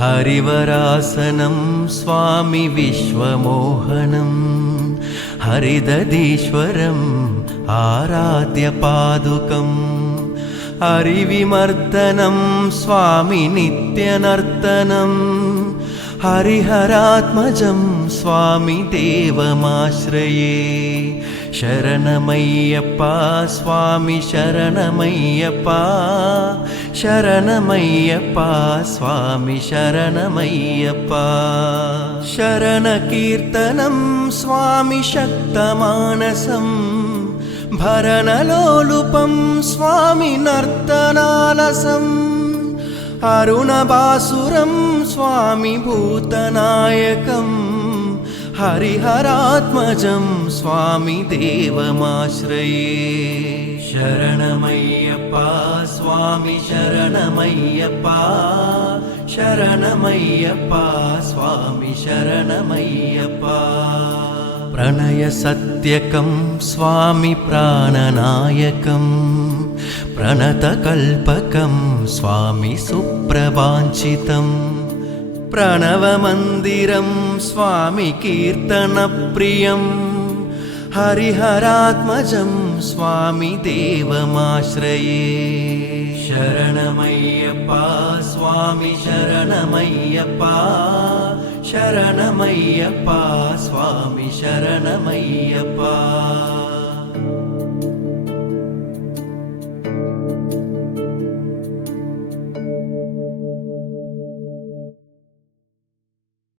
हरिवरासनं स्वामी विश्वमोहनं हरिदधीश्वरम् आराध्य पादुकम् हरिविमर्दनं स्वामी नित्यनर्तनं हरिहरात्मजं स्वामी देवमाश्रये शरणमय्यप्पा स्वामी शरणमय्यप्पा शरणमय्यप्पा स्वामी शरणमय्यप्पा शरणकीर्तनं स्वामी शक्तमानसं भरणलोलुपं स्वामी नर्तनालसम् अरुणबासुरं स्वामी भूतनायकं हरिहरात्मजं स्वामी देवमाश्रये शरणमय्यप्पा स्वामी शरणमय्यप्पा शरणमय्यप्पा स्वामी शरणमय्यप्पा प्रणयसत्यकं स्वामी प्राणनायकं प्रणतकल्पकं स्वामी सुप्रवाञ्छितं प्रणवमन्दिरं स्वामी कीर्तनप्रियं हरिहरात्मजं स्वामी देवमाश्रये शरणमय्यप्पा स्वामी शरणमय्यप्पा शरणमय्यप्पा स्वामी शरणमय्यप्पा।